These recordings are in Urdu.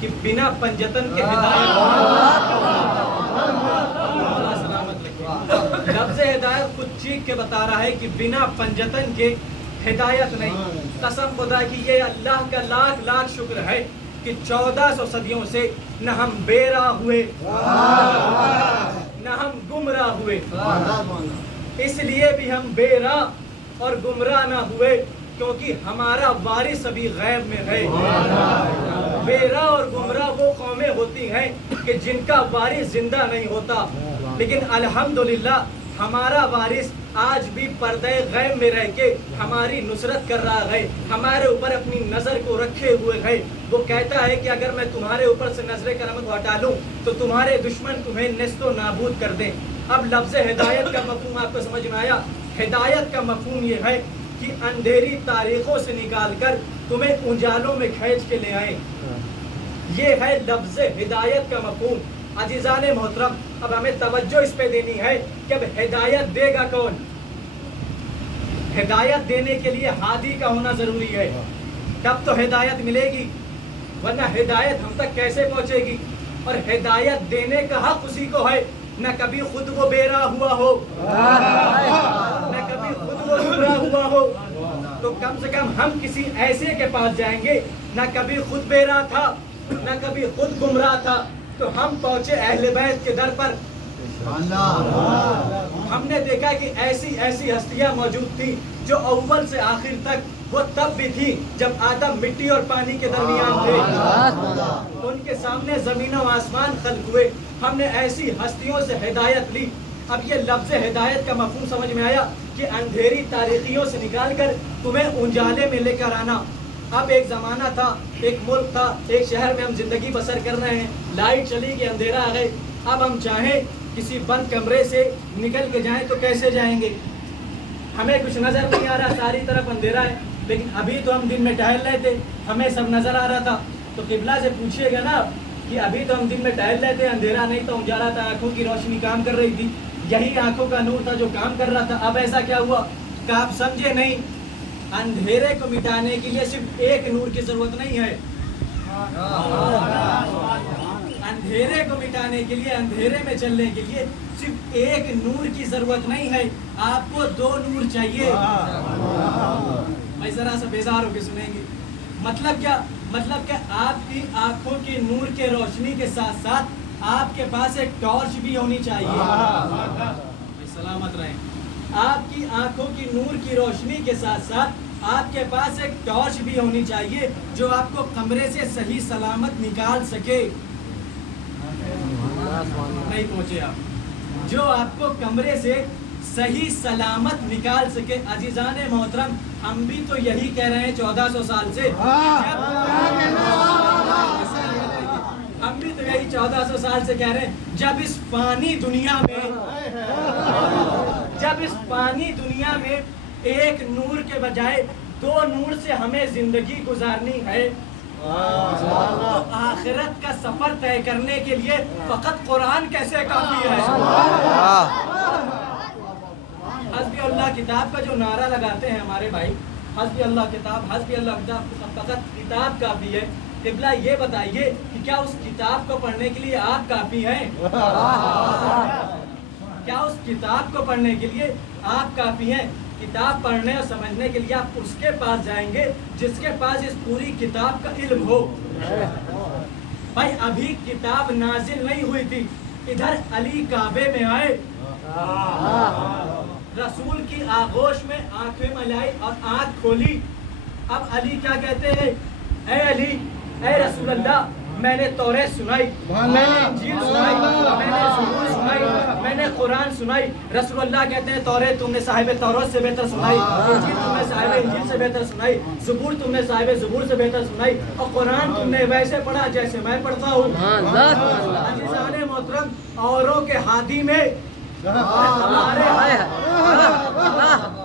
کہ بنا پنجتن کے لفظ ہدایت خود چیخ کے بتا رہا ہے کہ بنا پنجتن کے ہدایت نہیں. قسم خدا کی یہ اللہ کا لاکھ لاکھ شکر ہے کہ 1400 صدیوں سے نہ ہم بے راہ ہوئے نہ ہم گمراہ ہوئے. اس لیے بھی ہم بے راہ اور گمراہ نہ ہوئے کیونکہ ہمارا وارث ابھی غیب میں ہے. بے راہ اور گمراہ وہ قومیں ہوتی ہیں کہ جن کا وارث زندہ نہیں ہوتا، لیکن الحمدللہ ہمارا وارث آج بھی پردے غیب میں رہ کے ہماری نصرت کر رہا ہے، ہمارے اوپر اپنی نظر کو رکھے ہوئے ہے. وہ کہتا ہے کہ اگر میں تمہارے اوپر سے نظر کرم کو ہٹا لوں تو تمہارے دشمن تمہیں نیست و نابود کر دیں. اب لفظ ہدایت کا مفہوم آپ کو سمجھ میں آیا؟ ہدایت کا مفہوم یہ ہے کہ اندھیری تاریخوں سے نکال کر تمہیں اجالوں میں کھینچ کے لے آئیں. یہ ہے لفظ ہدایت کا مفہوم. عزیزان محترم، اب ہمیں توجہ اس پہ دینی ہے کہ اب ہدایت دے گا کون؟ ہدایت دینے کے لیے ہادی کا ہونا ضروری ہے، تب تو ہدایت ملے گی، ورنہ ہدایت ہم تک کیسے پہنچے گی؟ اور ہدایت دینے کا حق اسی کو ہے، نہ کبھی خود وہ بے راہ ہوا ہو نہ کبھی خود وہ گمراہ ہوا ہو. تو کم سے کم ہم کسی ایسے کے پاس جائیں گے نہ کبھی خود بے راہ تھا نہ کبھی خود گمراہ تھا، تو ہم پہنچے اہل بیت کے در پر. ہم نے دیکھا کہ ایسی ایسی ہستیاں موجود تھیں جو اول سے آخر تک وہ تب بھی تھی جب آدم مٹی اور پانی کے درمیان تھے. ان کے سامنے زمین و آسمان خلق ہوئے. ہم نے ایسی ہستیوں سے ہدایت لی. اب یہ لفظ ہدایت کا مفہوم سمجھ میں آیا کہ اندھیری تاریخیوں سے نکال کر تمہیں اجالے میں لے کر آنا. اب ایک زمانہ تھا، ایک ملک تھا، ایک شہر میں ہم زندگی بسر کر رہے ہیں، لائٹ چلی گئی، اندھیرا آ گئے. اب ہم چاہیں کسی بند کمرے سے نکل کے جائیں تو کیسے جائیں گے؟ ہمیں کچھ نظر نہیں آ رہا، ساری طرف اندھیرا ہے. لیکن ابھی تو ہم دن میں ٹہل رہے تھے، ہمیں سب نظر آ رہا تھا. تو قبلہ سے پوچھیے گا نا کہ ابھی تو ہم دن میں ٹہل رہے تھے، اندھیرا نہیں تھا، اجالا تھا، آنکھوں کی روشنی کام کر رہی تھی، یہی آنکھوں کا نور تھا جو کام کر رہا تھا. اب ایسا کیا ہوا کہ آپ سمجھے نہیں؟ اندھیرے کو مٹانے کے لیے صرف ایک نور کی ضرورت نہیں ہے. اندھیرے کو مٹانے کے لیے، اندھیرے میں چلنے کے لیے صرف ایک نور کی ضرورت نہیں ہے، آپ کو 2 نور چاہیے. میں ذرا سا بیزار ہو کے سنیں گے. مطلب کیا؟ مطلب کہ آپ کی آنکھوں کی نور کے روشنی کے ساتھ ساتھ آپ کے پاس ایک ٹارچ بھی ہونی چاہیے. سلامت رہیں. آپ کی آنکھوں کی نور کی روشنی کے ساتھ ساتھ آپ کے پاس ایک ٹارچ بھی ہونی چاہیے جو آپ کو کمرے سے صحیح سلامت نکال سکے. نہیں پہنچے آپ؟ جو آپ کو کمرے سے صحیح سلامت نکال سکے. عزیزان محترم، ہم بھی تو یہی کہہ رہے ہیں 1400 سال سے، ہم بھی تو یہی 1400 سال سے کہہ رہے ہیں، جب اس فانی دنیا میں ایک نور کے بجائے 2 نور سے ہمیں زندگی گزارنی ہے، تو آخرت کا سفر طے کرنے کے لیے فقط قرآن کیسے کافی ہے؟ حسبی اللہ کتاب کا جو نعرہ لگاتے ہیں ہمارے بھائی، حسبی اللہ کتاب، حسبی اللہ کتاب، فقط کتاب کافی ہے. قبلہ یہ بتائیے کہ کیا اس کتاب کو پڑھنے کے لیے آپ کافی ہیں؟ کیا اس کتاب کو پڑھنے کے لیے آپ کافی ہیں؟ کتاب پڑھنے اور سمجھنے کے لیے آپ اس کے پاس جائیں گے جس کے پاس اس پوری کتاب کا علم ہو. بھائی ابھی کتاب نازل نہیں ہوئی تھی، ادھر علی کعبے میں آئے، رسول کی آغوش میں آنکھیں ملائی اور آنکھ کھولی. اب علی کیا کہتے ہیں؟ اے علی، اے رسول اللہ، میں نے توریت سنائی، میں نے انجیل سنائی، میں نے زبور سنائی، میں نے قرآن سنائی. رسول اللہ کہتے ہیں توریت تم نے صاحب توریت سے بہتر سنائی، انجیل تم نے صاحب انجیل سے بہتر سنائی، زبور تم نے صاحب زبور سے بہتر سنائی، اور قرآن تم نے ویسے پڑھا جیسے میں پڑھتا ہوں. عزیزان محترم، اوروں کے ہادی میں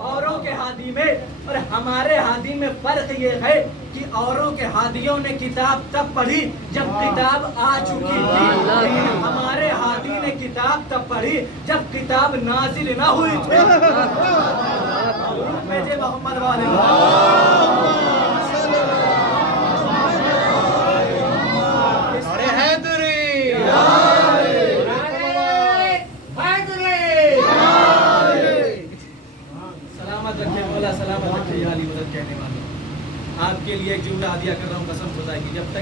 اوروں کے ہادی میں اور ہمارے ہادی میں فرق یہ ہے کہ اوروں کے ہادیوں نے کتاب تب پڑھی جب کتاب آ چکی تھی، لیکن ہمارے ہادی نے کتاب تب پڑھی جب کتاب نازل نہ ہوئی تھی. محمد والے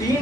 3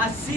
80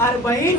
40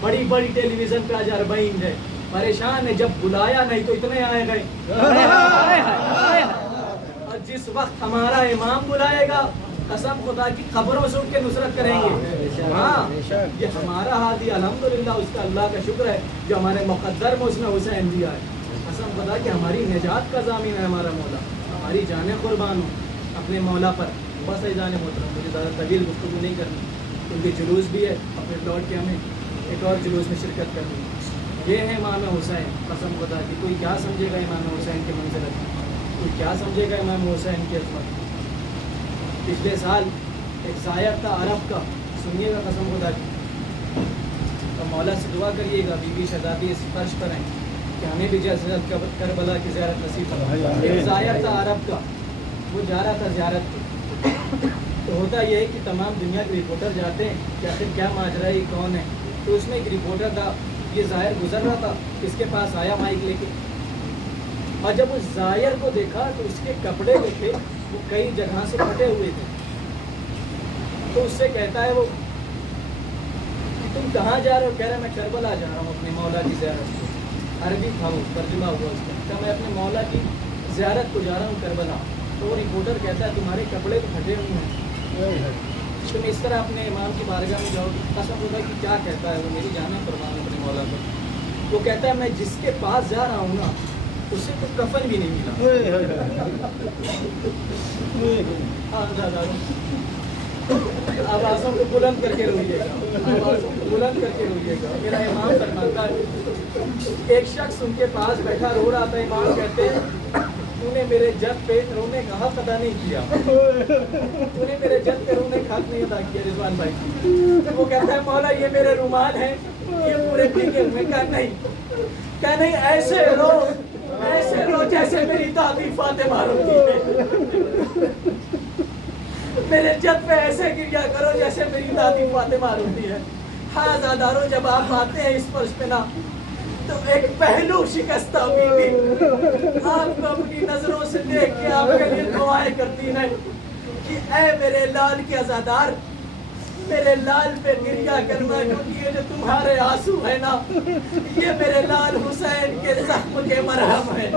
بڑی بڑی ٹیلی ویژن پہ آج اربعین ہے، پریشان ہے، جب بلایا نہیں تو اتنے آئے گئے۔ اور جس وقت ہمارا امام بلائے گا قسم خدا کی قبروں سے اٹھ کے نصرت کریں گے۔ ہاں یہ ہمارا ہادی الحمدللہ، اس کا اللہ کا شکر ہے جو ہمارے مقدر میں اس نے حسین دیا ہے۔ قسم خدا کہ ہماری نجات کا ضامن ہے ہمارا مولا، ہماری جانیں قربان ہوں اپنے مولا پر۔ بس جان محترم، مجھے زیادہ طویل گفتگو نہیں کرنی کیونکہ جلوس بھی ہے اور پھر لوٹ کے ہمیں ایک اور جلوس میں شرکت کرنی ہے۔ یہ ہے امام حسین، قسم خدا کی کوئی کیا سمجھے گا امام حسین کی منزلت، کوئی کیا سمجھے گا امام حسین کی عظمت۔ پچھلے سال ایک زائر تھا عرب کا، سنیے گا قسم خدا کی، تو مولا سے دعا کریے گا بی بی شہزادی اس فرش پر ہیں کہ ہمیں بھی جزیرت کربلا کی زیارت نصیب ہو۔ ایک زائر تھا عرب کا، وہ جا رہا تھا زیارت پہ، تو ہوتا یہ ہے کہ تمام دنیا کے رپورٹر جاتے ہیں کہ آخر کیا ماجرا ہے، کون ہے، تو اس میں ایک رپورٹر تھا، یہ زائر گزر رہا تھا، اس کے پاس آیا مائک لے کے، اور جب اس زائر کو دیکھا تو اس کے کپڑے جو تھے وہ کئی جگہ سے پھٹے ہوئے تھے، تو اس سے کہتا ہے وہ کہ تم کہاں جا رہے ہو؟ کہہ رہا میں کربلا جا رہا ہوں اپنے مولا کی زیارت کو۔ عربی تھا وہ، ترجمہ ہوا اس کا، کہ میں اپنے مولا کی زیارت کو جا رہا ہوں کربلا۔ تو وہ رپورٹر کہتا ہے تمہارے کپڑے تو پھٹے ہوئے ہیں، تم اس طرح اپنے امام کی بارگاہ میں جاؤ گے؟ قسم خدا کہ کیا کہتا ہے وہ، میری جانیں قربان اپنے مولا کو۔ وہ کہتا ہے میں جس کے پاس جا رہا ہوں نا اسے تو کفن بھی نہیں ملا۔ آوازوں کو بلند کر کے روئیے گا، آوازوں کو بلند کر کے روئیے گا۔ میرا امام فرماتا ہے ایک شخص ان کے پاس بیٹھا رو رہا تھا، امام کہتے ہیں تو نے میرے جد پہ رونے کا حق ادا نہیں کیا، تو نے میرے جد پہ رونے کا حق نہیں ادا کیا رضوان بھائی۔ وہ کہتا ہے مولا یہ میرے رومال ہیں، یہ پورے بھیگے ہوئے۔ کہا نہیں ایسے رو جیسے میری دادی فاطمہ روتی ہے، میرے جد پہ ایسے گریا کرو جیسے میری دادی فاطمہ روتی ہے۔ ہاں زادارو جب آپ آتے ہیں اس فرش پہ نا تو ایک پہلو شکستہ بیوی آپ کو اپنی نظروں سے دیکھ کے آپ کے لیے دعائیں کرتی ہے کہ اے میرے لال کے عزادار، میرے لال پہ گریا کرنا، کیونکہ یہ جو تمہارے آنسو ہے نا یہ میرے لال حسین کے زخم کے مرہم ہے۔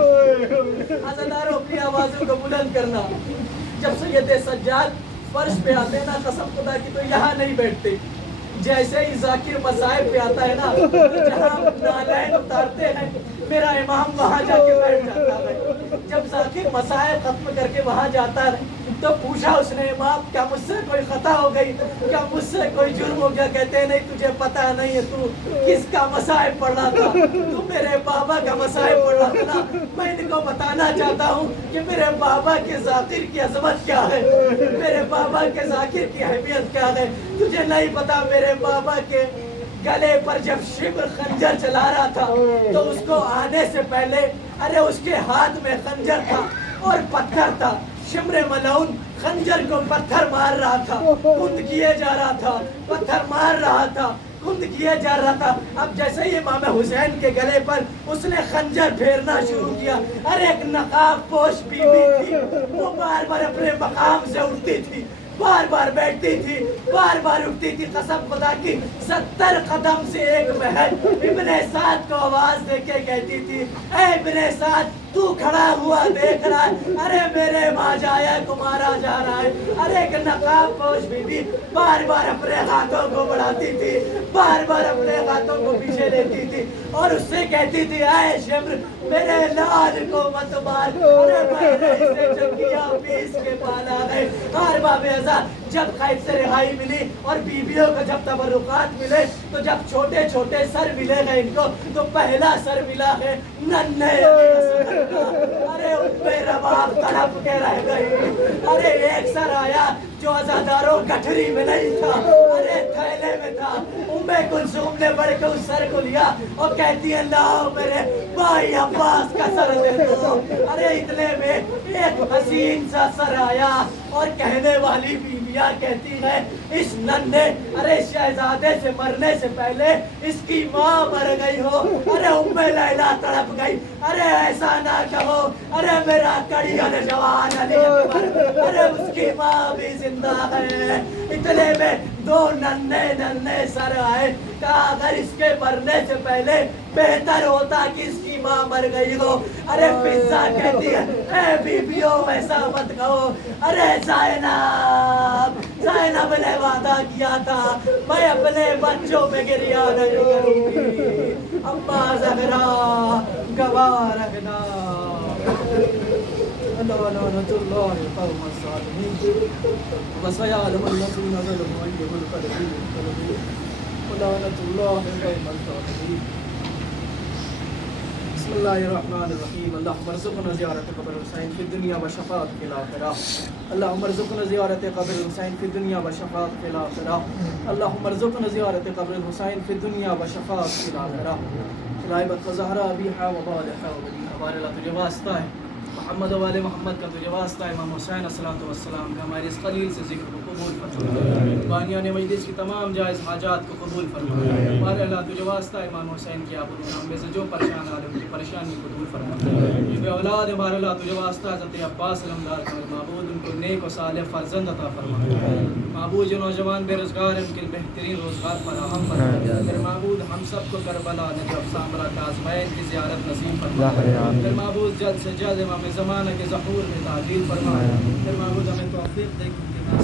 عزاداروں اپنی آوازوں کو بلند کرنا۔ جب سید سجاد فرش پہ آتے ہیں نا قسم خدا کی تو یہاں نہیں بیٹھتے، جیسے ہی ذاکر مصائب پہ آتا ہے نا جہاں نالین اتارتے ہیں میرا امام وہاں جا کے بیٹھ جاتا ہے۔ جب ذاکر مصائب ختم کر کے وہاں جاتا ہے تو پوچھا اس نے امام کیا مجھ سے کوئی خطا ہو گئی، کیا مجھ سے کوئی جرم ہو گیا؟ کہتے ہیں نہیں تجھے پتہ نہیں ہے تو کس کا مصائب پڑھ رہا تھا، تو میرے بابا کا مصائب پڑھ رہا تھا نا۔ میں ان کو بتانا چاہتا ہوں کہ میرے بابا کے ذاکر کی عظمت کیا ہے، میرے بابا کے ذاکر کی اہمیت کیا ہے۔ تجھے نہیں پتا میرے بابا کے گلے پر جب شمر خنجر چلا رہا تھا تو اس کو آنے سے پہلے اس کے ہاتھ میں خنجر تھا اور پتھر تھا، شمر ملعون خنجر کو پتھر مار رہا تھا، کند کیے جا رہا تھا، پتھر مار رہا تھا، کند کیے جا رہا تھا۔ اب جیسے ہی امام حسین کے گلے پر اس نے خنجر پھیرنا شروع کیا، ایک نقاب پوش بیوی تھی، وہ بار بار اپنے مقام سے اٹھتی تھی، بار بار بیٹھتی تھی، بار بار اٹھتی تھی، قسم خدا کی 70 قدم سے ایک بہن ابن سعد کو آواز دے کے کہتی تھی اے ابن سعد تو کھڑا ہوا دیکھ رہا ہے، میرے ماں جایا کو مارا جا رہا ہے۔ ایک نقاب پوش بیوی بار بار اپنے ہاتھوں کو بڑھاتی تھی، بار بار اپنے ہاتھوں کو پیچھے لیتی تھی اور اس سے کہتی تھی اے شمر میرے لال کو مت مار، میں نے اسے چکیا پیس کے پالا ہے۔ باب ازاد جب قید سے رہائی ملی اور بیویوں کو جب تبرکات ملے تو جب چھوٹے چھوٹے سر ملے گئے ان کو تو پہلا سر ملا ہے ننھے ان میں رباب تڑپ کے رہ گئی۔ ایک سر آیا جو عزاداروں گٹھری میں نہیں تھا، تھیلے میں تھا۔ ام کلثوم نے بڑھ کے اس سر کو لیا اور کہتی ہے لاؤ میرے بھائی عباس کا سر دے دو۔ اتنے میں ایک حسین سا سر آیا اور کہنے والی بیویاں کہتی ہیں اس ننھے ارے شہزادے سے مرنے سے پہلے اس کی ماں مر گئی ہو. ارے ام لیلا تڑپ گئی. ارے ایسا نہ کہو. ارے میرا کڑیل جوان علی اکبر, ارے اس کی ماں بھی زندہ ہے. اتنے میں دو ننھے سر آئے. کہا اگر اس کے مرنے سے پہلے بہتر ہوتا کہ اس کی ماں مر گئی ہو. ارے فضا کہتی ہے اے بیبیوں ایسا مت کہو. ارے زینب نے وعدہ کیا تھا میں اپنے بچوں میں گریہ نہیں کروں گی. اما زہرا گواہ رکھنا. لعنت اللہ القوم الظالمین وسيعلم الذين ظلموا أي منقلب ولعنة الله القوم الظالمين. بسم الله الرحمن الرحيم. اللهم ارزقنا زيارة قبر الحسين في الدنيا وشفاعة في الآخرة. اللهم ارزقنا زيارة قبر الحسين في الدنيا وشفاعة في الآخرة. اللهم ارزقنا زيارة قبر الحسين في الدنيا وشفاعة في الآخرة. خلائبت زہرا ابیحا وبالحا وبلیحا. ہمارے اللہ تجھے واسطہ ہے محمد و آل محمد کا, تجھے واسطہ ہے امام حسین الصلوۃ والسلام کا. ہمارے اس خلیل سے ذکر کو قبول فرما. بانیان مجلس کی تمام جائز حاجات کو قبول فرما. ہمارے اللہ تجھے واسطہ ہے امام حسین کی آبرو نام میں سے جو پریشان آ رہے ان کی پریشانی کو دور فرما. جو بے اولاد ہے ہمارے اللہ تجھے واسطہ حضرت عباس علمدار کا معبود ان کو نیک و صالح فرزند عطا فرما. معبود جو نوجوان بے روزگار ہیں ان کے بہترین روزگار فراہم فرما. میرے معبود ہم سب کو کربلا نجف سامرا کاظمین کی زیارت نصیب فرما. میرے معبود جلد سے جلد امام زمانہ کے ظہور میں تعجیل فرما. میرے معبود ہمیں توفیق دے کہ